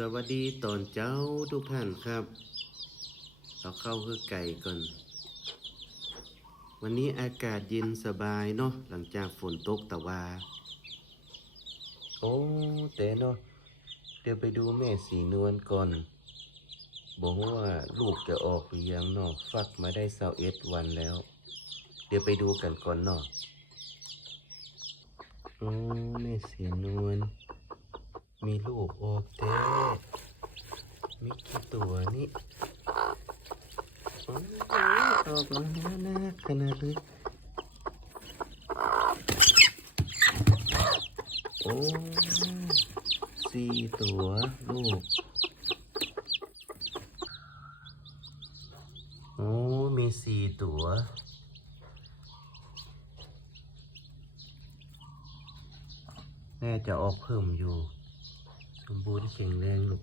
สวัสดีตอนเจ้าทุกท่านครับเราเข้าคือไก่ก่อน วันนี้อากาศเย็นสบายเนาะหลังจากฝนตกแต่ว่าโอ้แต่เนาะเดี๋ยวไปดูแม่สีนวลก่อนบอกว่าลูกจะออกหรือยังเนาะฟักมาได้21 วันแล้ว เดี๋ยวไปดูกันก่อนเนาะโอ้แม่สีนวลมีลูกออกแต่มีกี่ตัวนี่ออกแล้วนะขนาดเลยโอ้4 ตัวลูกโอ้มี4 ตัวแม่จะออกเพิ่มอยู่สมบูรณ์แข็งแรงลูก